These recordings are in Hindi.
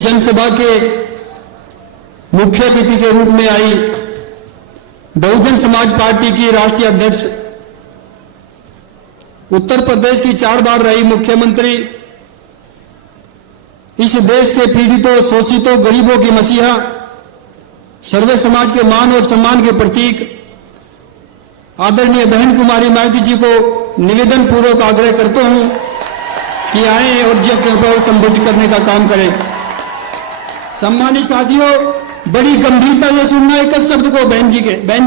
जनसभा के मुख्य अतिथि के रूप में आई बहुजन समाज पार्टी की राष्ट्रीय अध्यक्ष, उत्तर प्रदेश की 4 बार रही मुख्यमंत्री, इस देश के पीड़ितों, शोषितों, गरीबों की मसीहा, सर्वे समाज के मान और सम्मान के प्रतीक आदरणीय बहन कुमारी माइती जी को निवेदन पूर्वक आग्रह करता हूं कि आए और जनसभा को संबोधित करने का काम करें। सम्मानित साथियों, बड़ी गंभीरता से सुनना एक एक शब्द को। बहन जी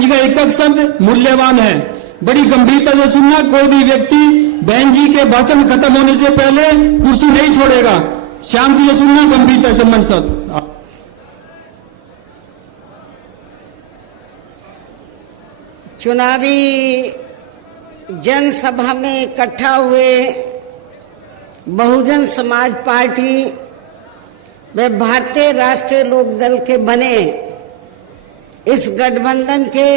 का एक एक शब्द मूल्यवान है। बड़ी गंभीरता से सुनना। कोई भी व्यक्ति बहन जी के भाषण खत्म होने से पहले कुर्सी नहीं छोड़ेगा। शांति से सुनना, गंभीरता से मनसद। चुनावी जनसभा में इकट्ठा हुए बहुजन समाज पार्टी व भारतीय राष्ट्रीय लोकदल के बने इस गठबंधन के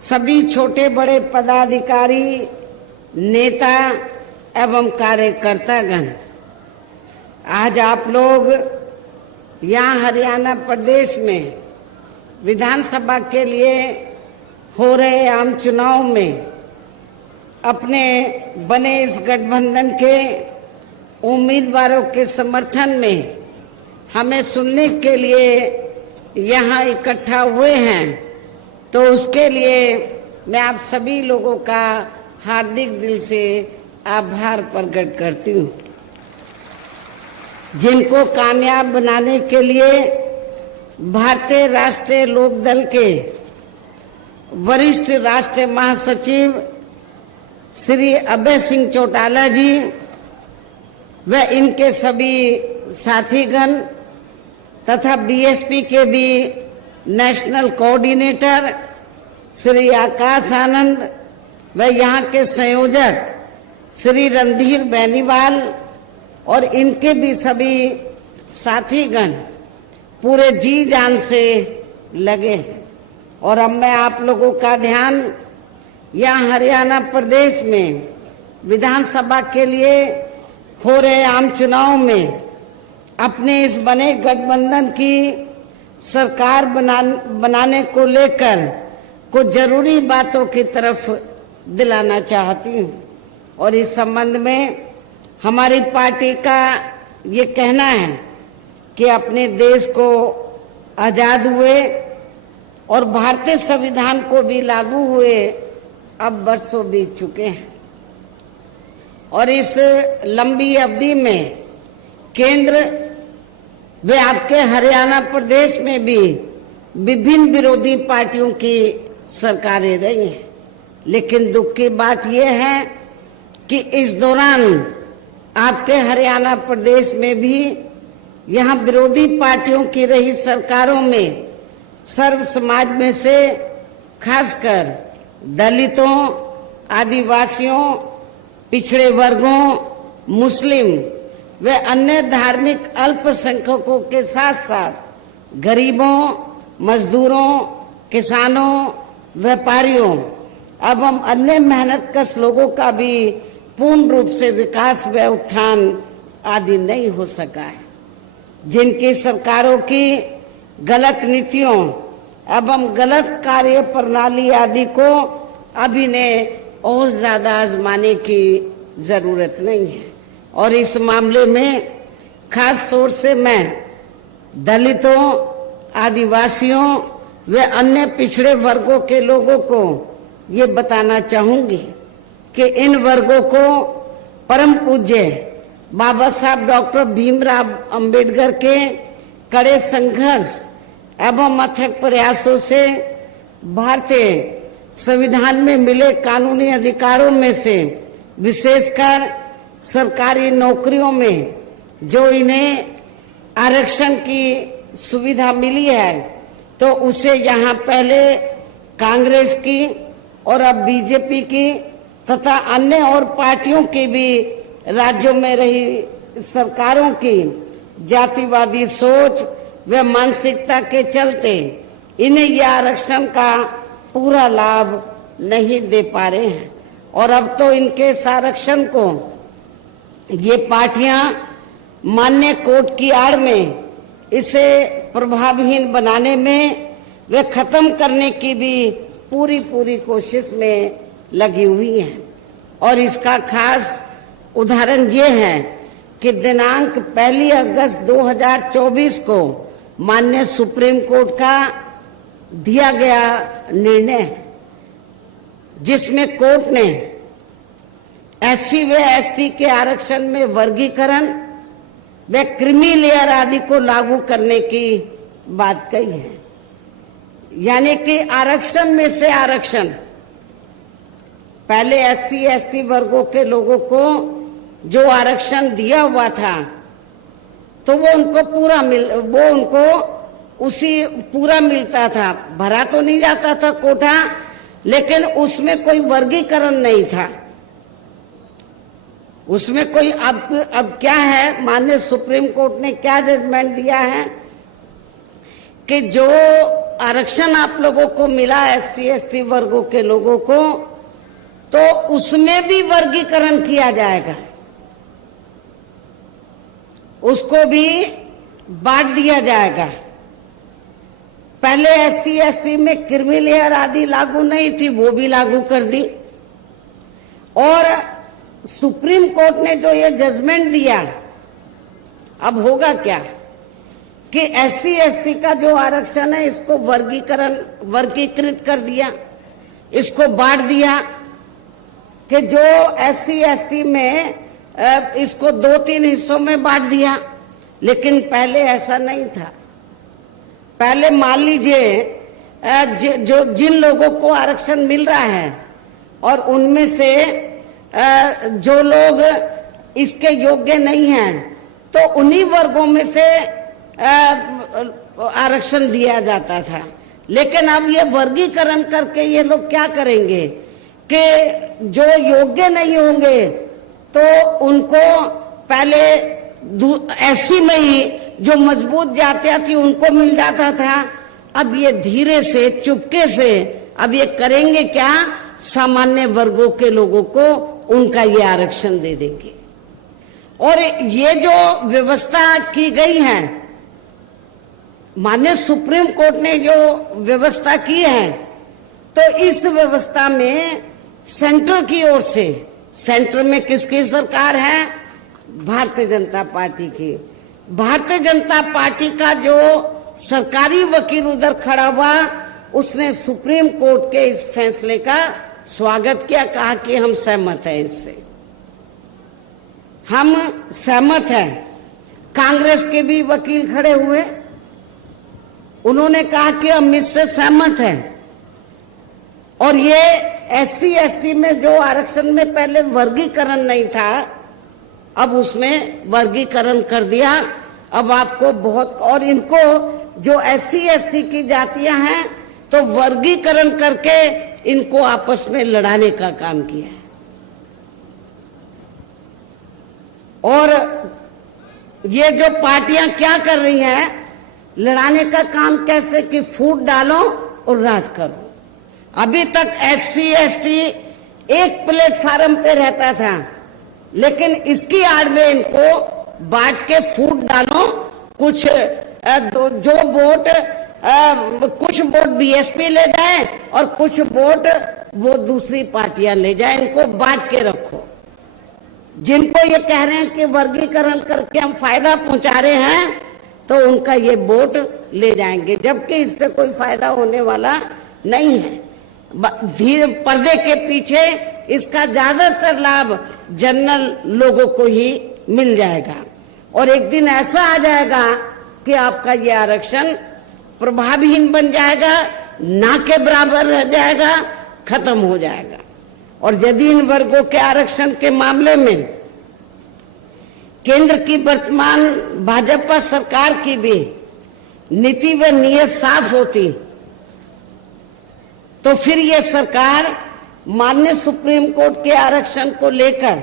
सभी छोटे बड़े पदाधिकारी, नेता एवं कार्यकर्तागण, आज आप लोग यहाँ हरियाणा प्रदेश में विधानसभा के लिए हो रहे आम चुनाव में अपने बने इस गठबंधन के उम्मीदवारों के समर्थन में हमें सुनने के लिए यहाँ इकट्ठा हुए हैं, तो उसके लिए मैं आप सभी लोगों का हार्दिक दिल से आभार प्रकट करती हूँ, जिनको कामयाब बनाने के लिए भारतीय राष्ट्रीय लोकदल के वरिष्ठ राष्ट्रीय महासचिव श्री अभय सिंह चौटाला जी व इनके सभी साथीगण तथा बीएसपी के भी नेशनल कोऑर्डिनेटर श्री आकाश आनंद व यहाँ के संयोजक श्री रणधीर बेनीवाल और इनके भी सभी साथीगण पूरे जी जान से लगे हैं। और अब मैं आप लोगों का ध्यान यहाँ हरियाणा प्रदेश में विधानसभा के लिए हो रहे आम चुनाव में अपने इस बने गठबंधन की सरकार बनाने को लेकर कुछ जरूरी बातों की तरफ दिलाना चाहती हूँ। और इस संबंध में हमारी पार्टी का ये कहना है कि अपने देश को आजाद हुए और भारतीय संविधान को भी लागू हुए अब वर्षों बीत चुके हैं, और इस लंबी अवधि में केंद्र व आपके हरियाणा प्रदेश में भी विभिन्न विरोधी पार्टियों की सरकारें रही हैं। लेकिन दुख की बात यह है कि इस दौरान आपके हरियाणा प्रदेश में भी यहाँ विरोधी पार्टियों की रही सरकारों में सर्व समाज में से खासकर दलितों, आदिवासियों, पिछड़े वर्गों, मुस्लिम व अन्य धार्मिक अल्पसंख्यकों के साथ साथ गरीबों, मजदूरों, किसानों, व्यापारियों एवं अन्य मेहनतकश लोगों का भी पूर्ण रूप से विकास व उत्थान आदि नहीं हो सका है। जिनकी सरकारों की गलत नीतियों एवं गलत कार्य प्रणाली आदि को अभी ने और ज्यादा आजमाने की जरूरत नहीं है। और इस मामले में खास तौर से मैं दलितों, आदिवासियों व अन्य पिछड़े वर्गों के लोगों को ये बताना चाहूंगी कि इन वर्गों को परम पूज्य बाबा साहब डॉक्टर भीमराव अंबेडकर के कड़े संघर्ष एवं अथक प्रयासों से भारतीय संविधान में मिले कानूनी अधिकारों में से विशेषकर सरकारी नौकरियों में जो इन्हें आरक्षण की सुविधा मिली है, तो उसे यहाँ पहले कांग्रेस की और अब बीजेपी की तथा अन्य और पार्टियों की भी राज्यों में रही सरकारों की जातिवादी सोच व मानसिकता के चलते इन्हें यह आरक्षण का पूरा लाभ नहीं दे पा रहे हैं। और अब तो इनके इस आरक्षण को ये पार्टियां मान्य कोर्ट की आड़ में इसे प्रभावहीन बनाने में वे खत्म करने की भी पूरी कोशिश में लगी हुई है। और इसका खास उदाहरण ये है कि दिनांक 1 अगस्त 2024 को माननीय सुप्रीम कोर्ट का दिया गया निर्णय है, जिसमें कोर्ट ने एससी व एसटी के आरक्षण में वर्गीकरण व क्रीमी लेयर आदि को लागू करने की बात कही है। यानी कि आरक्षण में से आरक्षण, पहले एससी एसटी वर्गों के लोगों को जो आरक्षण दिया हुआ था तो वो उनको पूरा मिलता था, भरा तो नहीं जाता था कोटा, लेकिन उसमें कोई वर्गीकरण नहीं था। उसमें कोई अब क्या है, माननीय सुप्रीम कोर्ट ने क्या जजमेंट दिया है कि जो आरक्षण आप लोगों को मिला एससी एसटी वर्गों के लोगों को, तो उसमें भी वर्गीकरण किया जाएगा, उसको भी बांट दिया जाएगा। पहले एससी एसटी में क्रीमी लेयर आदि लागू नहीं थी, वो भी लागू कर दी। और सुप्रीम कोर्ट ने जो ये जजमेंट दिया, अब होगा क्या कि एससी एसटी का जो आरक्षण है इसको वर्गीकृत कर दिया, इसको बांट दिया कि जो एससी एसटी में इसको 2-3 हिस्सों में बांट दिया। लेकिन पहले ऐसा नहीं था। पहले मान लीजिए जिन लोगों को आरक्षण मिल रहा है और उनमें से जो लोग इसके योग्य नहीं हैं, तो उन्हीं वर्गों में से आरक्षण दिया जाता था। लेकिन अब ये वर्गीकरण करके ये लोग क्या करेंगे कि जो योग्य नहीं होंगे तो उनको पहले एससी में ही जो मजबूत जातियां थी उनको मिल जाता था। अब ये धीरे से चुपके से अब ये करेंगे क्या, सामान्य वर्गों के लोगों को उनका ये आरक्षण दे देंगे। और ये जो व्यवस्था की गई है, माननीय सुप्रीम कोर्ट ने जो व्यवस्था की है, तो इस व्यवस्था में सेंटर की ओर से, सेंटर में किसकी सरकार है, भारतीय जनता पार्टी की। भारतीय जनता पार्टी का जो सरकारी वकील उधर खड़ा हुआ, उसने सुप्रीम कोर्ट के इस फैसले का स्वागत किया, कहा कि हम सहमत हैं, इससे हम सहमत हैं। कांग्रेस के भी वकील खड़े हुए, उन्होंने कहा कि हम इससे सहमत हैं। और ये एससी एसटी में जो आरक्षण में पहले वर्गीकरण नहीं था, अब उसमें वर्गीकरण कर दिया। अब आपको बहुत, और इनको जो एससी एसटी की जातियां हैं तो वर्गीकरण करके इनको आपस में लड़ाने का काम किया है। और ये जो पार्टियां क्या कर रही हैं, लड़ाने का काम कैसे कि फूट डालो और राज करो। अभी तक एससी एसटी एक प्लेटफार्म पे रहता था, लेकिन इसकी आड़ में इनको बांट के फूट डालो। कुछ कुछ वोट बीएसपी ले जाए और कुछ वोट वो दूसरी पार्टियां ले जाए, इनको बांट के रखो। जिनको ये कह रहे हैं कि वर्गीकरण करके हम फायदा पहुंचा रहे हैं, तो उनका ये वोट ले जाएंगे, जबकि इससे कोई फायदा होने वाला नहीं है। धीरे पर्दे के पीछे इसका ज्यादातर लाभ जनरल लोगों को ही मिल जाएगा। और एक दिन ऐसा आ जाएगा कि आपका ये आरक्षण प्रभावहीन बन जाएगा, ना के बराबर रह जाएगा, खत्म हो जाएगा। और यदि इन वर्गों के आरक्षण के मामले में केंद्र की वर्तमान भाजपा सरकार की भी नीति व नीयत साफ होती, तो फिर ये सरकार माननीय सुप्रीम कोर्ट के आरक्षण को लेकर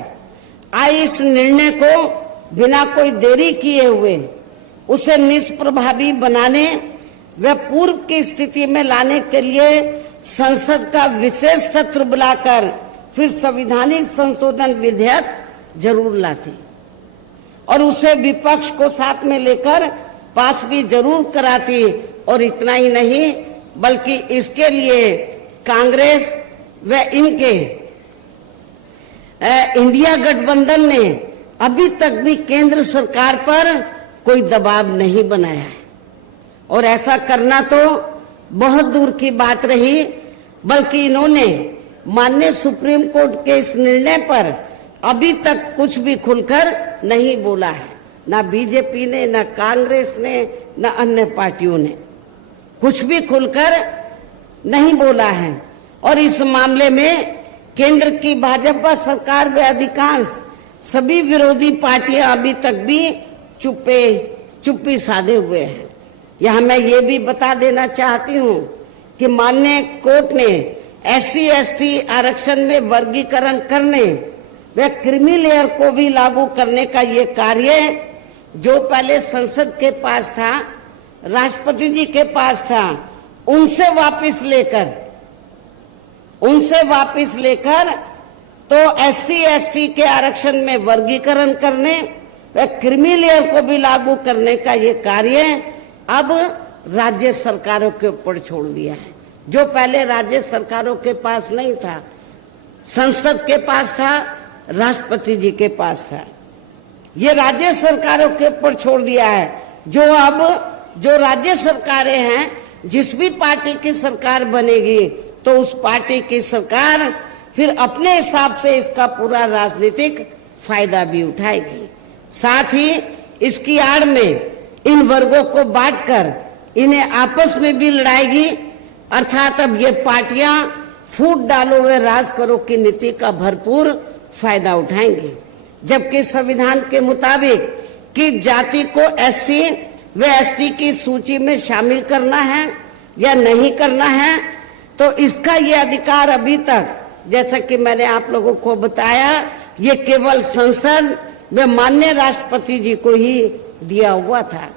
आए इस निर्णय को बिना कोई देरी किए हुए उसे निष्प्रभावी बनाने व पूर्व की स्थिति में लाने के लिए संसद का विशेष सत्र बुलाकर फिर संवैधानिक संशोधन विधेयक जरूर लाती। और उसे विपक्ष को साथ में लेकर पास भी जरूर कराती। और इतना ही नहीं बल्कि इसके लिए कांग्रेस व इनके इंडिया गठबंधन ने अभी तक भी केंद्र सरकार पर कोई दबाव नहीं बनाया है। और ऐसा करना तो बहुत दूर की बात रही, बल्कि इन्होंने माननीय सुप्रीम कोर्ट के इस निर्णय पर अभी तक कुछ भी खुलकर नहीं बोला है। ना बीजेपी ने, ना कांग्रेस ने, ना अन्य पार्टियों ने कुछ भी खुलकर नहीं बोला है। और इस मामले में केंद्र की भाजपा सरकार व अधिकांश सभी विरोधी पार्टियां अभी तक भी चुप्पी साधे हुए हैं। यहाँ मैं ये भी बता देना चाहती हूँ कि माननीय कोर्ट ने SC/ST आरक्षण में वर्गीकरण करने व क्रीमी लेयर को भी लागू करने का ये कार्य जो पहले संसद के पास था, राष्ट्रपति जी के पास था, उनसे वापस लेकर तो SC/ST के आरक्षण में वर्गीकरण करने व क्रीमी लेयर को भी लागू करने का ये कार्य अब राज्य सरकारों के ऊपर छोड़ दिया है। जो पहले राज्य सरकारों के पास नहीं था, संसद के पास था, राष्ट्रपति जी के पास था, ये राज्य सरकारों के ऊपर छोड़ दिया है। जो राज्य सरकारें हैं, जिस भी पार्टी की सरकार बनेगी तो उस पार्टी की सरकार फिर अपने हिसाब से इसका पूरा राजनीतिक फायदा भी उठाएगी। साथ ही इसकी आड़ में इन वर्गों को बांटकर इन्हें आपस में भी लड़ाएगी। अर्थात अब ये पार्टियां फूट डालो व राज करो की नीति का भरपूर फायदा उठाएंगी। जबकि संविधान के मुताबिक कि जाति को SC व ST की सूची में शामिल करना है या नहीं करना है, तो इसका ये अधिकार अभी तक, जैसा कि मैंने आप लोगों को बताया, ये केवल संसद व माननीय राष्ट्रपति जी को ही दिया हुआ था,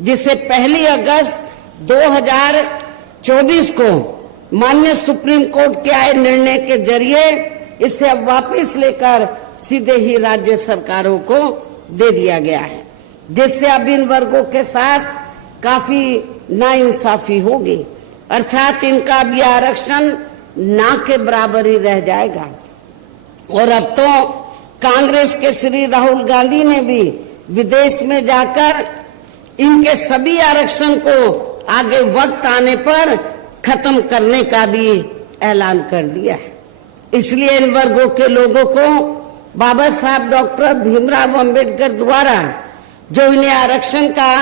जिसे 1 अगस्त 2024 को माननीय सुप्रीम कोर्ट के आए निर्णय के जरिए इसे अब वापस लेकर सीधे ही राज्य सरकारों को दे दिया गया है, जिससे अब इन वर्गों के साथ काफी नाइंसाफी होगी। अर्थात इनका भी आरक्षण ना के बराबर ही रह जाएगा। और अब तो कांग्रेस के श्री राहुल गांधी ने भी विदेश में जाकर इनके सभी आरक्षण को आगे वक्त आने पर खत्म करने का भी ऐलान कर दिया है। इसलिए इन वर्गों के लोगों को बाबा साहब डॉक्टर भीमराव अंबेडकर द्वारा जो इन्हें आरक्षण का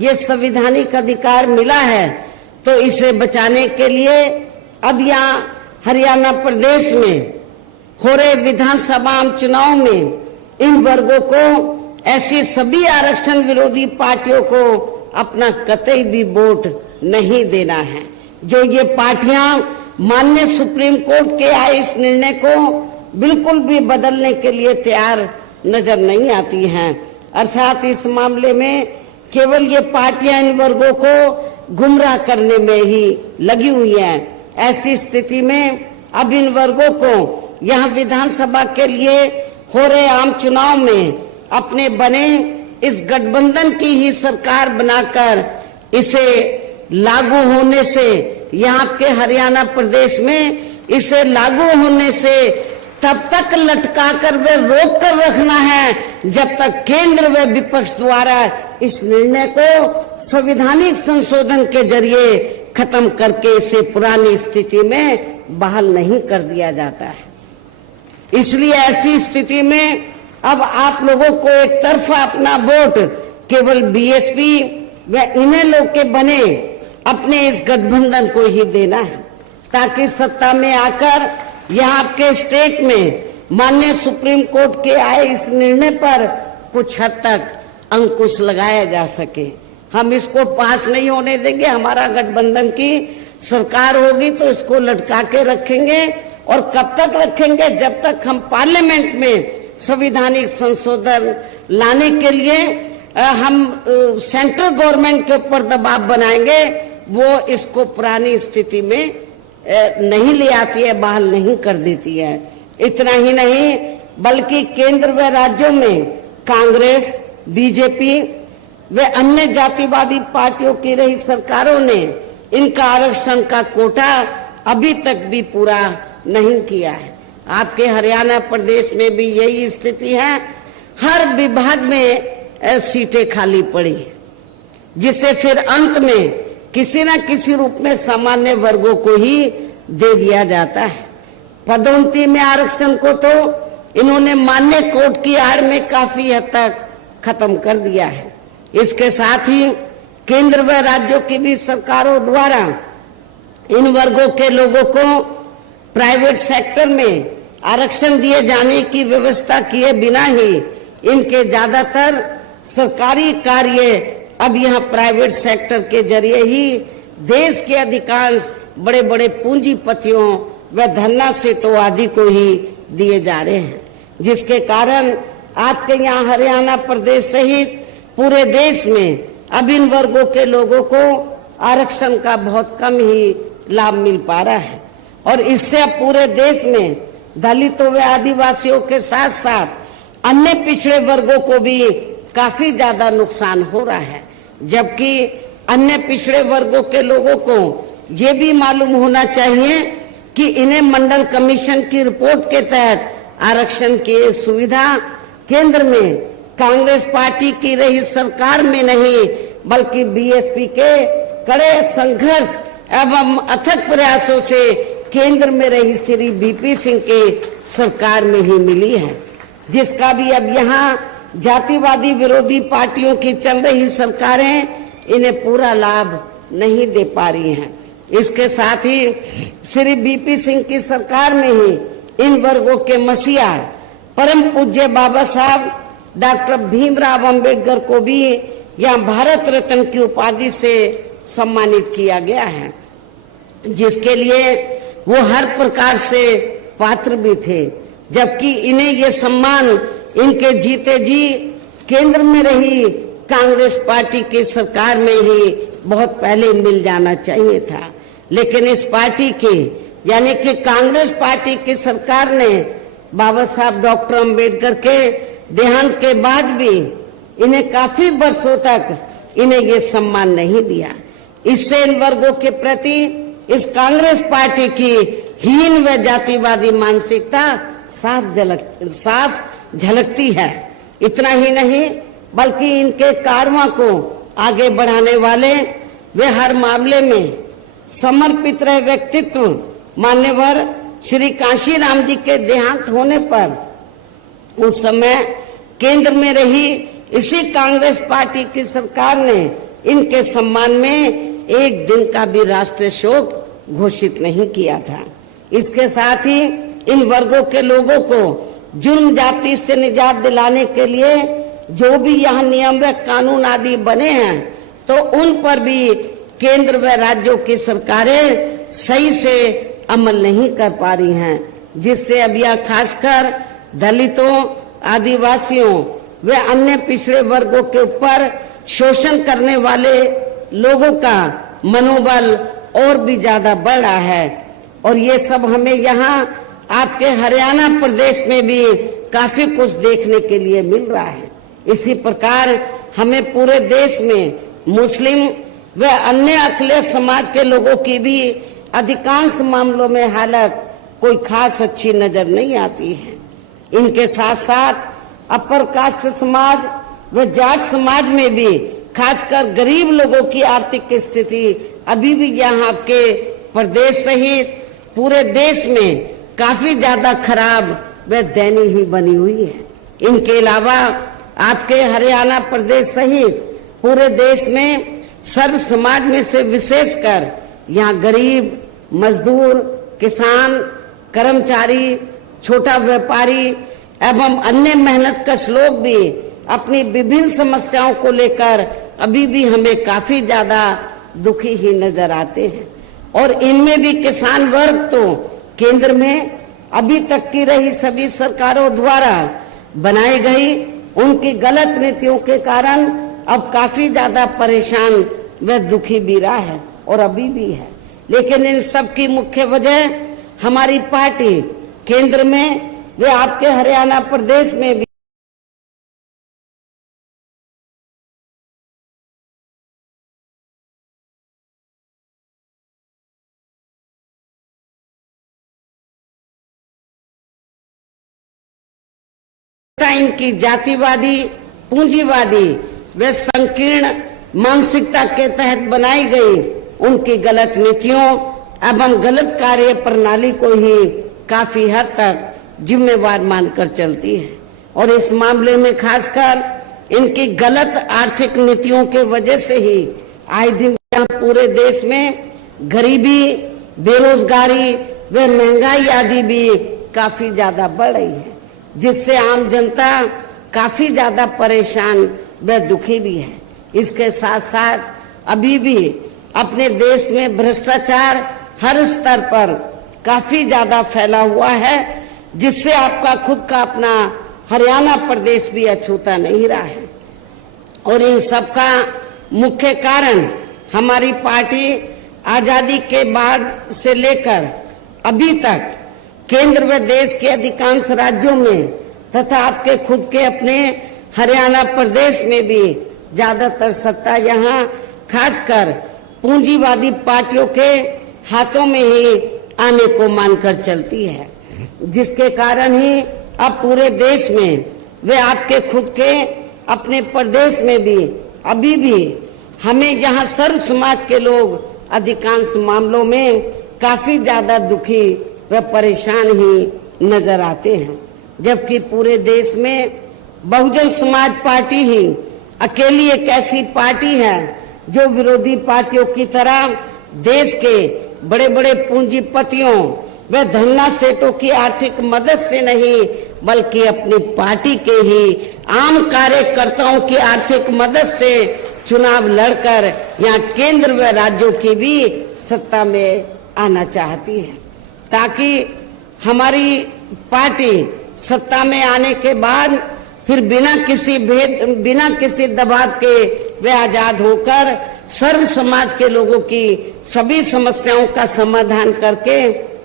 ये संवैधानिक अधिकार मिला है, तो इसे बचाने के लिए अब यहाँ हरियाणा प्रदेश में हो रहे विधानसभा चुनाव में इन वर्गों को ऐसी सभी आरक्षण विरोधी पार्टियों को अपना कतई भी वोट नहीं देना है। जो ये पार्टियां माननीय सुप्रीम कोर्ट के आए इस निर्णय को बिल्कुल भी बदलने के लिए तैयार नजर नहीं आती हैं। अर्थात इस मामले में केवल ये पार्टियां इन वर्गों को गुमराह करने में ही लगी हुई हैं। ऐसी स्थिति में अब इन वर्गों को यहाँ विधानसभा के लिए हो रहे आम चुनाव में अपने बने इस गठबंधन की ही सरकार बनाकर इसे लागू होने से, यहाँ के हरियाणा प्रदेश में इसे लागू होने से तब तक लटका कर वे रोक कर रखना है जब तक केंद्र व विपक्ष द्वारा इस निर्णय को संवैधानिक संशोधन के जरिए खत्म करके इसे पुरानी स्थिति में बहाल नहीं कर दिया जाता है। इसलिए ऐसी स्थिति में अब आप लोगों को एक तरफा अपना वोट केवल BSP व इन्हें लोग के बने अपने इस गठबंधन को ही देना है, ताकि सत्ता में आकर यहाँ आपके स्टेट में माननीय सुप्रीम कोर्ट के आए इस निर्णय पर कुछ हद तक अंकुश लगाया जा सके। हम इसको पास नहीं होने देंगे। हमारा गठबंधन की सरकार होगी तो इसको लटका के रखेंगे। और कब तक रखेंगे? जब तक हम पार्लियामेंट में संवैधानिक संशोधन लाने के लिए हम सेंट्रल गवर्नमेंट के ऊपर दबाव बनाएंगे, वो इसको पुरानी स्थिति में नहीं ले आती है, बहाल नहीं कर देती है। इतना ही नहीं बल्कि केंद्र व राज्यों में कांग्रेस बीजेपी व अन्य जातिवादी पार्टियों की रही सरकारों ने इनका आरक्षण का कोटा अभी तक भी पूरा नहीं किया है। आपके हरियाणा प्रदेश में भी यही स्थिति है। हर विभाग में सीटें खाली पड़ी, जिससे फिर अंत में किसी न किसी रूप में सामान्य वर्गों को ही दे दिया जाता है। पदोन्नति में आरक्षण को तो इन्होंने मान्य कोर्ट की आड़ में काफी हद तक खत्म कर दिया है। इसके साथ ही केंद्र व राज्यों की भी सरकारों द्वारा इन वर्गों के लोगों को प्राइवेट सेक्टर में आरक्षण दिए जाने की व्यवस्था किए बिना ही इनके ज्यादातर सरकारी कार्य अब यहां प्राइवेट सेक्टर के जरिए ही देश के अधिकांश बड़े बड़े पूंजीपतियों व धन्ना सेठों आदि को ही दिए जा रहे हैं, जिसके कारण आपके यहाँ हरियाणा प्रदेश सहित पूरे देश में अब इन वर्गों के लोगों को आरक्षण का बहुत कम ही लाभ मिल पा रहा है। और इससे अब पूरे देश में दलितों व आदिवासियों के साथ साथ अन्य पिछड़े वर्गों को भी काफी ज्यादा नुकसान हो रहा है। जबकि अन्य पिछड़े वर्गों के लोगों को ये भी मालूम होना चाहिए कि इन्हें मंडल कमीशन की रिपोर्ट के तहत आरक्षण की सुविधा केंद्र में कांग्रेस पार्टी की रही सरकार में नहीं बल्कि बीएसपी के कड़े संघर्ष एवं अथक प्रयासों से केंद्र में रही श्री वीपी सिंह की सरकार में ही मिली है, जिसका भी अब यहाँ जातिवादी विरोधी पार्टियों की चल रही सरकारें इन्हें पूरा लाभ नहीं दे पा रही हैं। इसके साथ ही श्री वीपी सिंह की सरकार में ही इन वर्गों के मसीहा परम पूज्य बाबा साहब डॉक्टर भीमराव अंबेडकर को भी यहाँ भारत रत्न की उपाधि से सम्मानित किया गया है, जिसके लिए वो हर प्रकार से पात्र भी थे। जबकि इन्हें ये सम्मान इनके जीते जी केंद्र में रही कांग्रेस पार्टी की सरकार में ही बहुत पहले मिल जाना चाहिए था। लेकिन इस पार्टी की यानी कि कांग्रेस पार्टी की सरकार ने बाबा साहब डॉक्टर अंबेडकर के देहांत के बाद भी इन्हें काफी वर्षों तक इन्हें ये सम्मान नहीं दिया। इससे इन वर्गों के प्रति इस कांग्रेस पार्टी की हीन व जातिवादी मानसिकता साफ झलकती है। इतना ही नहीं बल्कि इनके कार्यों को आगे बढ़ाने वाले वे हर मामले में समर्पित रहे व्यक्तित्व मान्यवर श्री कांशीराम जी के देहांत होने पर उस समय केंद्र में रही इसी कांग्रेस पार्टी की सरकार ने इनके सम्मान में एक दिन का भी राष्ट्रीय शोक घोषित नहीं किया था। इसके साथ ही इन वर्गों के लोगों को जुर्म जाति से निजात दिलाने के लिए जो भी यहाँ नियम व कानून आदि बने हैं तो उन पर भी केंद्र व राज्यों की सरकारें सही से अमल नहीं कर पा रही हैं, जिससे अब यह खासकर दलितों आदिवासियों व अन्य पिछड़े वर्गों के ऊपर शोषण करने वाले लोगों का मनोबल और भी ज्यादा बढ़ रहा है। और ये सब हमें यहाँ आपके हरियाणा प्रदेश में भी काफी कुछ देखने के लिए मिल रहा है। इसी प्रकार हमें पूरे देश में मुस्लिम व अन्य अखिलेश समाज के लोगों की भी अधिकांश मामलों में हालत कोई खास अच्छी नजर नहीं आती है। इनके साथ साथ अपर कास्ट समाज व जाट समाज में भी खासकर गरीब लोगों की आर्थिक स्थिति अभी भी यहाँ के प्रदेश सहित पूरे देश में काफी ज्यादा खराब व दयनीय ही बनी हुई है। इनके अलावा आपके हरियाणा प्रदेश सहित पूरे देश में सर्व समाज में से विशेषकर यहाँ गरीब, मजदूर, किसान, कर्मचारी, छोटा व्यापारी एवं अन्य मेहनतकश लोग भी अपनी विभिन्न समस्याओं को लेकर अभी भी हमें काफी ज्यादा दुखी ही नजर आते हैं। और इनमें भी किसान वर्ग तो केंद्र में अभी तक की रही सभी सरकारों द्वारा बनाई गई उनकी गलत नीतियों के कारण अब काफी ज्यादा परेशान व दुखी भी रहा है और अभी भी है। लेकिन इन सब की मुख्य वजह हमारी पार्टी केंद्र में व आपके हरियाणा प्रदेश में भी टाइम की जातिवादी, पूंजीवादी व संकीर्ण मानसिकता के तहत बनाई गई उनकी गलत नीतियों एवं गलत कार्य प्रणाली को ही काफी हद तक जिम्मेवार मानकर चलती है। और इस मामले में खासकर इनकी गलत आर्थिक नीतियों के वजह से ही आए दिन पूरे देश में गरीबी, बेरोजगारी व महंगाई आदि भी काफी ज्यादा बढ़ रही है, जिससे आम जनता काफी ज्यादा परेशान व दुखी भी है। इसके साथ साथ अभी भी अपने देश में भ्रष्टाचार हर स्तर पर काफी ज्यादा फैला हुआ है, जिससे आपका खुद का अपना हरियाणा प्रदेश भी अछूता नहीं रहा है। और इन सब का मुख्य कारण हमारी पार्टी आजादी के बाद से लेकर अभी तक केंद्र व देश के अधिकांश राज्यों में तथा आपके खुद के अपने हरियाणा प्रदेश में भी ज्यादातर सत्ता यहाँ खासकर पूंजीवादी पार्टियों के हाथों में ही आने को मानकर चलती है, जिसके कारण ही अब पूरे देश में वे आपके खुद के अपने प्रदेश में भी अभी भी हमें यहाँ सर्व समाज के लोग अधिकांश मामलों में काफी ज्यादा दुखी व परेशान ही नजर आते हैं, जबकि पूरे देश में बहुजन समाज पार्टी ही अकेली एक ऐसी पार्टी है जो विरोधी पार्टियों की तरह देश के बड़े बड़े पूंजीपतियों व धन्ना सेठों की आर्थिक मदद से नहीं बल्कि अपनी पार्टी के ही आम कार्यकर्ताओं की आर्थिक मदद से चुनाव लड़कर यहाँ केंद्र व राज्यों की भी सत्ता में आना चाहती है, ताकि हमारी पार्टी सत्ता में आने के बाद फिर बिना किसी दबाव के वे आजाद होकर सर्व समाज के लोगों की सभी समस्याओं का समाधान करके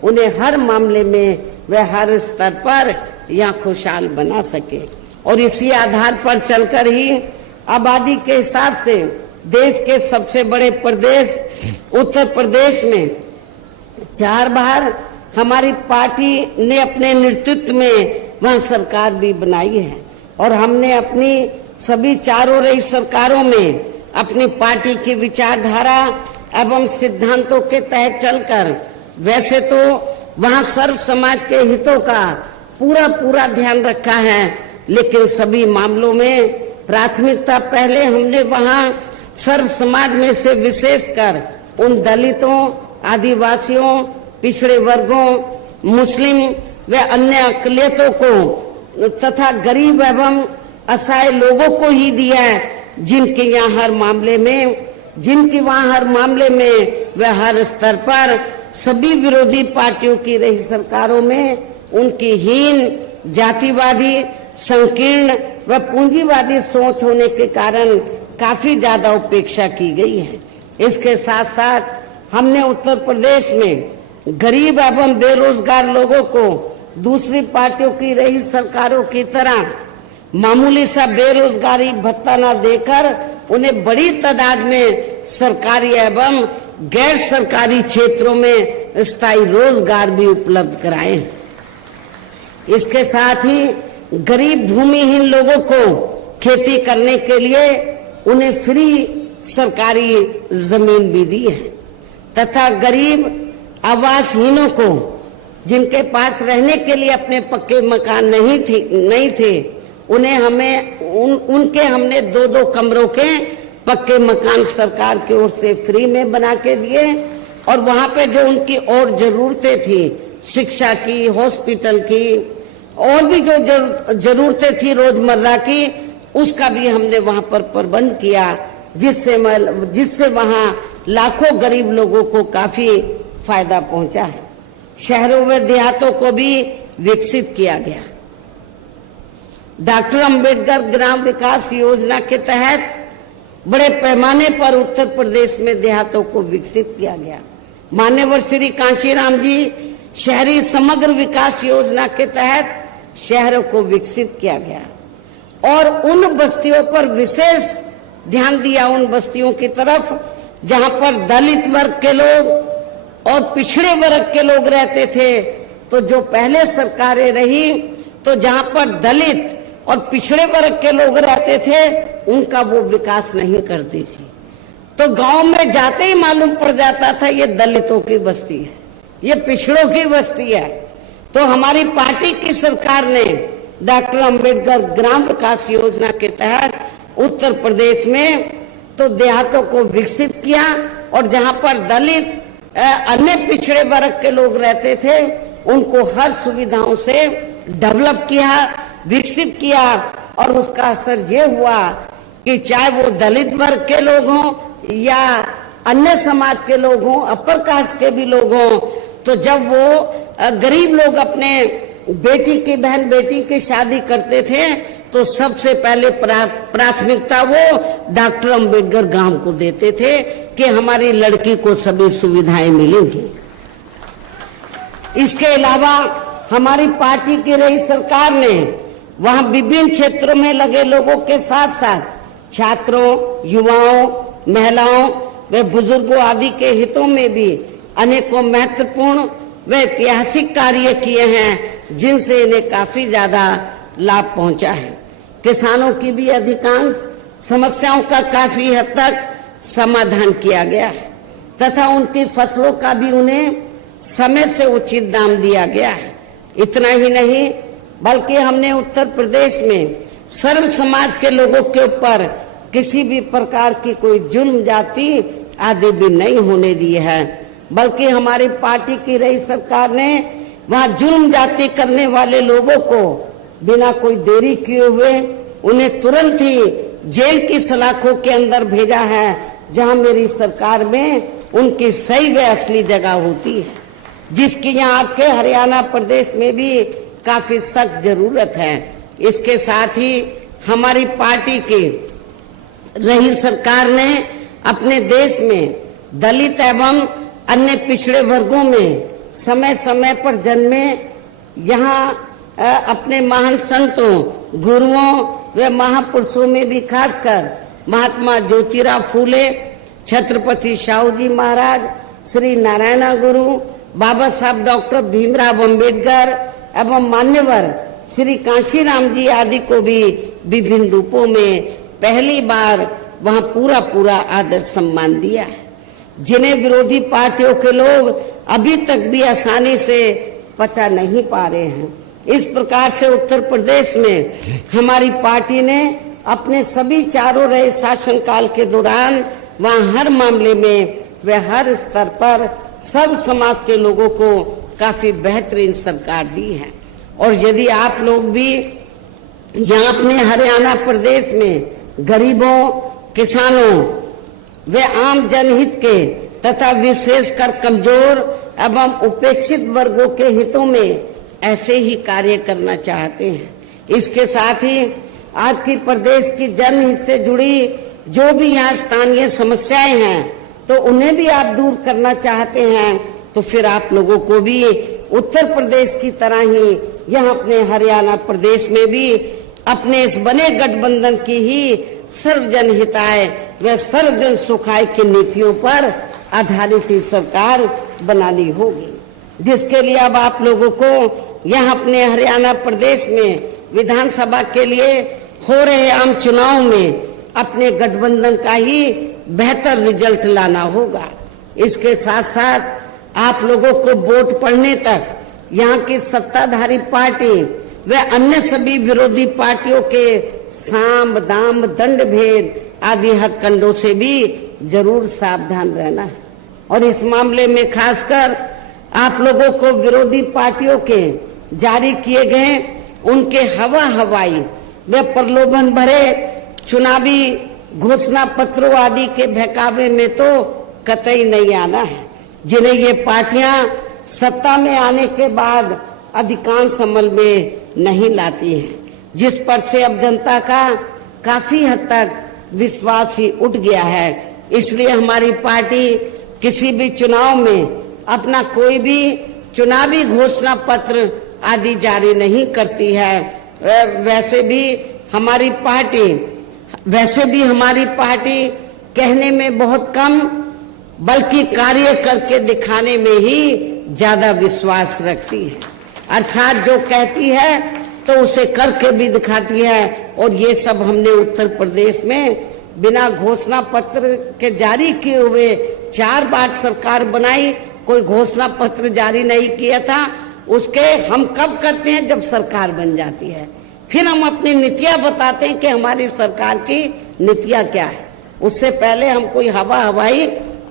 उन्हें हर मामले में वे हर स्तर पर यहाँ खुशहाल बना सके। और इसी आधार पर चलकर ही आबादी के हिसाब से देश के सबसे बड़े प्रदेश उत्तर प्रदेश में 4 बार हमारी पार्टी ने अपने नेतृत्व में वहाँ सरकार भी बनाई है, और हमने अपनी सभी चारों रही सरकारों में अपनी पार्टी की विचारधारा एवं सिद्धांतों के तहत चलकर वैसे तो वहाँ सर्व समाज के हितों का पूरा ध्यान रखा है, लेकिन सभी मामलों में प्राथमिकता पहले हमने वहाँ सर्व समाज में से विशेषकर उन दलितों, आदिवासियों, पिछड़े वर्गों, मुस्लिम व अन्य अकलियतों को तथा गरीब एवं असहाय लोगों को ही दिया है, जिनकी वहाँ हर मामले में व हर स्तर पर सभी विरोधी पार्टियों की रही सरकारों में उनकी हीन, जातिवादी, संकीर्ण व पूंजीवादी सोच होने के कारण काफी ज्यादा उपेक्षा की गई है। इसके साथ साथ हमने उत्तर प्रदेश में गरीब एवं बेरोजगार लोगों को दूसरी पार्टियों की रही सरकारों की तरह मामूली सा बेरोजगारी भत्ता न देकर उन्हें बड़ी तादाद में सरकारी एवं गैर सरकारी क्षेत्रों में स्थायी रोजगार भी उपलब्ध कराए। इसके साथ ही गरीब भूमिहीन लोगों को खेती करने के लिए उन्हें फ्री सरकारी जमीन भी दी है, तथा गरीब आवासहीनों को जिनके पास रहने के लिए अपने पक्के मकान नहीं थे उन्हें हमने 2-2 कमरों के पक्के मकान सरकार की ओर से फ्री में बना के दिए, और वहाँ पे जो उनकी और जरूरतें थी शिक्षा की, हॉस्पिटल की, और भी जो जरूरतें थी रोजमर्रा की, उसका भी हमने वहाँ पर प्रबंध किया, जिससे वहाँ लाखों गरीब लोगों को काफी फायदा पहुंचा है। शहरों व देहातों को भी विकसित किया गया। डॉक्टर अंबेडकर ग्राम विकास योजना के तहत बड़े पैमाने पर उत्तर प्रदेश में देहातों को विकसित किया गया। मान्यवर श्री कांशीराम जी शहरी समग्र विकास योजना के तहत शहरों को विकसित किया गया, और उन बस्तियों पर विशेष ध्यान दिया, उन बस्तियों की तरफ जहां पर दलित वर्ग के लोग और पिछड़े वर्ग के लोग रहते थे। तो जो पहले सरकारें रही तो जहां पर दलित और पिछड़े वर्ग के लोग रहते थे, उनका वो विकास नहीं करती थी। तो गांव में जाते ही मालूम पड़ जाता था ये दलितों की बस्ती है, ये पिछड़ों की बस्ती है। तो हमारी पार्टी की सरकार ने डॉक्टर अंबेडकर ग्राम विकास योजना के तहत उत्तर प्रदेश में तो देहातों को विकसित किया, और जहां पर दलित अन्य पिछड़े वर्ग के लोग रहते थे, उनको हर सुविधाओं से डेवलप किया, विकसित किया। और उसका असर ये हुआ कि चाहे वो दलित वर्ग के लोग हों या अन्य समाज के लोग हों, अपर कास्ट के भी लोग हों, तो जब वो गरीब लोग अपने बेटी की बहन बेटी की शादी करते थे, तो सबसे पहले प्राथमिकता वो डॉक्टर अंबेडकर गांव को देते थे कि हमारी लड़की को सभी सुविधाएं मिलेंगी। इसके अलावा हमारी पार्टी की रही सरकार ने वहां विभिन्न क्षेत्रों में लगे लोगों के साथ साथ छात्रों, युवाओं, महिलाओं व बुजुर्गों आदि के हितों में भी अनेकों महत्वपूर्ण व ऐतिहासिक कार्य किए हैं, जिनसे इन्हें काफी ज्यादा लाभ पहुंचा है। किसानों की भी अधिकांश समस्याओं का काफी हद तक समाधान किया गया है तथा उनकी फसलों का भी उन्हें समय से उचित दाम दिया गया है। इतना ही नहीं, बल्कि हमने उत्तर प्रदेश में सर्व समाज के लोगों के ऊपर किसी भी प्रकार की कोई जुल्म जाति आदि भी नहीं होने दी है, बल्कि हमारी पार्टी की रही सरकार ने वहां जुल्म जाति करने वाले लोगों को बिना कोई देरी किए हुए उन्हें तुरंत ही जेल की सलाखों के अंदर भेजा है, जहां मेरी सरकार में उनकी सही व असली जगह होती है, जिसकी यहाँ आपके हरियाणा प्रदेश में भी काफी सख्त जरूरत है। इसके साथ ही हमारी पार्टी की रही सरकार ने अपने देश में दलित एवं अन्य पिछड़े वर्गों में समय समय पर जन्मे यहाँ अपने महान संतों, गुरुओं व महापुरुषों में भी खासकर महात्मा ज्योतिराव फूले, छत्रपति शाहू जी महाराज, श्री नारायण गुरु, बाबा साहब डॉक्टर भीमराव अंबेडकर एवं मान्यवर श्री कांशीराम जी आदि को भी विभिन्न रूपों में पहली बार वहां पूरा आदर सम्मान दिया है, जिन्हें विरोधी पार्टियों के लोग अभी तक भी आसानी से पचा नहीं पा रहे हैं। इस प्रकार से उत्तर प्रदेश में हमारी पार्टी ने अपने सभी चारों रहे शासनकाल के दौरान वहां हर मामले में व हर स्तर पर सब समाज के लोगों को काफी बेहतरीन सरकार दी है। और यदि आप लोग भी यहाँ अपने हरियाणा प्रदेश में गरीबों, किसानों व आम जनहित के तथा विशेषकर कमजोर एवं उपेक्षित वर्गों के हितों में ऐसे ही कार्य करना चाहते हैं, इसके साथ ही आपकी प्रदेश की जनहित से जुड़ी जो भी यहाँ स्थानीय समस्याएं हैं तो उन्हें भी आप दूर करना चाहते हैं, तो फिर आप लोगों को भी उत्तर प्रदेश की तरह ही यहाँ अपने हरियाणा प्रदेश में भी अपने इस बने गठबंधन की ही सर्वजन हिताय व सर्वजन सुखाय की नीतियों पर आधारित ही सरकार बनानी होगी, जिसके लिए अब आप लोगों को यहाँ अपने हरियाणा प्रदेश में विधानसभा के लिए हो रहे आम चुनाव में अपने गठबंधन का ही बेहतर रिजल्ट लाना होगा। इसके साथ साथ आप लोगों को वोट पड़ने तक यहाँ की सत्ताधारी पार्टी व अन्य सभी विरोधी पार्टियों के साम दाम दंड भेद आदि हथकंडों से भी जरूर सावधान रहना है। और इस मामले में खासकर आप लोगों को विरोधी पार्टियों के जारी किए गए उनके हवाई व प्रलोभन भरे चुनावी घोषणा पत्रों आदि के बहकावे में तो कतई नहीं आना है, जिन्हें ये पार्टियां सत्ता में आने के बाद अधिकांश अमल में नहीं लाती हैं, जिस पर से अब जनता का काफी हद तक विश्वास ही उठ गया है। इसलिए हमारी पार्टी किसी भी चुनाव में अपना कोई भी चुनावी घोषणा पत्र आदि जारी नहीं करती है। वैसे भी हमारी पार्टी कहने में बहुत कम बल्कि कार्य करके दिखाने में ही ज्यादा विश्वास रखती है। अर्थात जो कहती है तो उसे करके भी दिखाती है। और ये सब हमने उत्तर प्रदेश में बिना घोषणा पत्र के जारी किए हुए 4 बार सरकार बनाई, कोई घोषणा पत्र जारी नहीं किया था। उसके हम कब करते हैं? जब सरकार बन जाती है, फिर हम अपनी नीतियां बताते हैं कि हमारी सरकार की नीतियां क्या है। उससे पहले हम कोई हवाई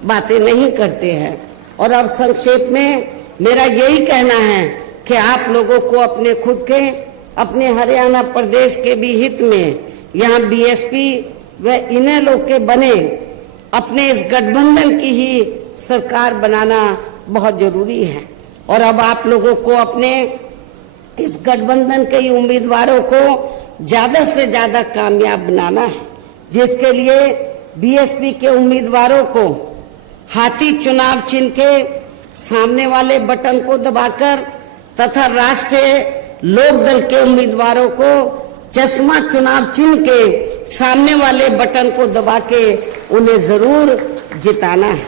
बातें नहीं करते हैं। और अब संक्षेप में मेरा यही कहना है कि आप लोगों को अपने खुद के, अपने हरियाणा प्रदेश के भी हित में यहाँ बीएसपी व इनेलो के बने अपने इस गठबंधन की ही सरकार बनाना बहुत जरूरी है। और अब आप लोगों को अपने इस गठबंधन के उम्मीदवारों को ज्यादा से ज्यादा कामयाब बनाना है, जिसके लिए बीएसपी के उम्मीदवारों को हाथी चुनाव चिन्ह के सामने वाले बटन को दबाकर तथा राष्ट्रीय लोकदल के उम्मीदवारों को चश्मा चुनाव चिन्ह के सामने वाले बटन को दबा के उन्हें जरूर जिताना है।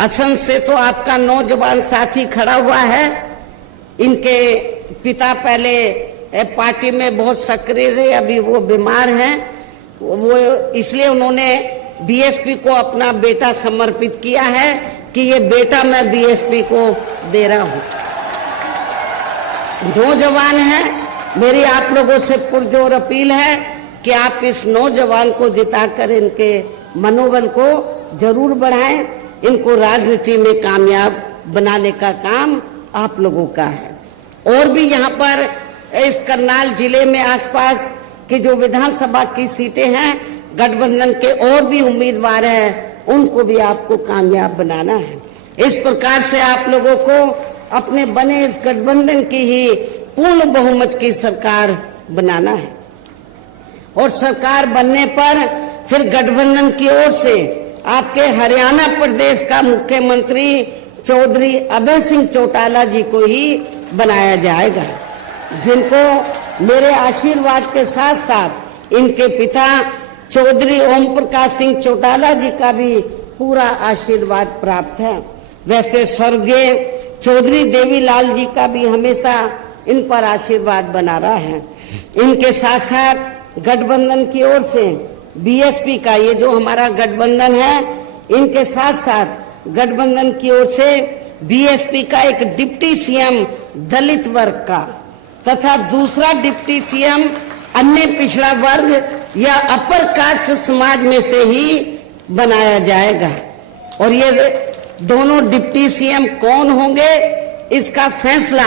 असम से तो आपका नौजवान साथी खड़ा हुआ है। इनके पिता पहले पार्टी में बहुत सक्रिय रहे, अभी वो बीमार हैं। वो इसलिए उन्होंने बीएसपी को अपना बेटा समर्पित किया है कि ये बेटा मैं बीएसपी को दे रहा हूं। नौजवान है, मेरी आप लोगों से पुरजोर अपील है कि आप इस नौजवान को जिताकर इनके मनोबल को जरूर बढ़ाएं। इनको राजनीति में कामयाब बनाने का काम आप लोगों का है। और भी यहाँ पर इस करनाल जिले में आसपास की जो विधानसभा की सीटें हैं, गठबंधन के और भी उम्मीदवार हैं, उनको भी आपको कामयाब बनाना है। इस प्रकार से आप लोगों को अपने बने इस गठबंधन की ही पूर्ण बहुमत की सरकार बनाना है। और सरकार बनने पर फिर गठबंधन की ओर से आपके हरियाणा प्रदेश का मुख्यमंत्री चौधरी अभय सिंह चौटाला जी को ही बनाया जाएगा, जिनको मेरे आशीर्वाद के साथ साथ इनके पिता चौधरी ओम प्रकाश सिंह चौटाला जी का भी पूरा आशीर्वाद प्राप्त है। वैसे स्वर्गीय चौधरी देवीलाल जी का भी हमेशा इन पर आशीर्वाद बना रहा है। इनके साथ साथ गठबंधन की ओर से बीएसपी का, ये जो हमारा गठबंधन है, इनके साथ साथ गठबंधन की ओर से बीएसपी का एक डिप्टी सीएम दलित वर्ग का तथा दूसरा डिप्टी सीएम अन्य पिछड़ा वर्ग या अपर कास्ट समाज में से ही बनाया जाएगा। और ये दोनों डिप्टी सीएम कौन होंगे, इसका फैसला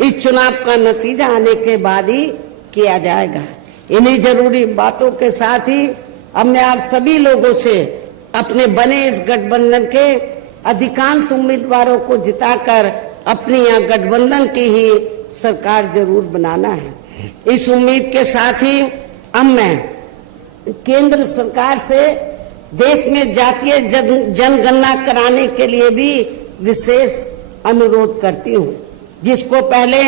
इस चुनाव का नतीजा आने के बाद ही किया जाएगा। इन्हीं जरूरी बातों के साथ ही अब मैं आप सभी लोगों से अपने बने इस गठबंधन के अधिकांश उम्मीदवारों को जिताकर अपनी यहाँ गठबंधन की ही सरकार जरूर बनाना है। इस उम्मीद के साथ ही अब मैं केंद्र सरकार से देश में जातीय जनगणना कराने के लिए भी विशेष अनुरोध करती हूँ, जिसको पहले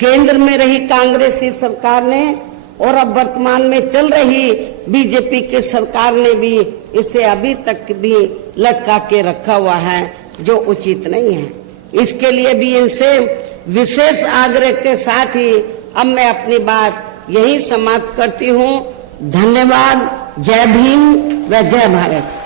केंद्र में रही कांग्रेसी सरकार ने और अब वर्तमान में चल रही बीजेपी की सरकार ने भी इसे अभी तक भी लटका के रखा हुआ है, जो उचित नहीं है। इसके लिए भी इनसे विशेष आग्रह के साथ ही अब मैं अपनी बात यही समाप्त करती हूँ। धन्यवाद। जय भीम व जय भारत।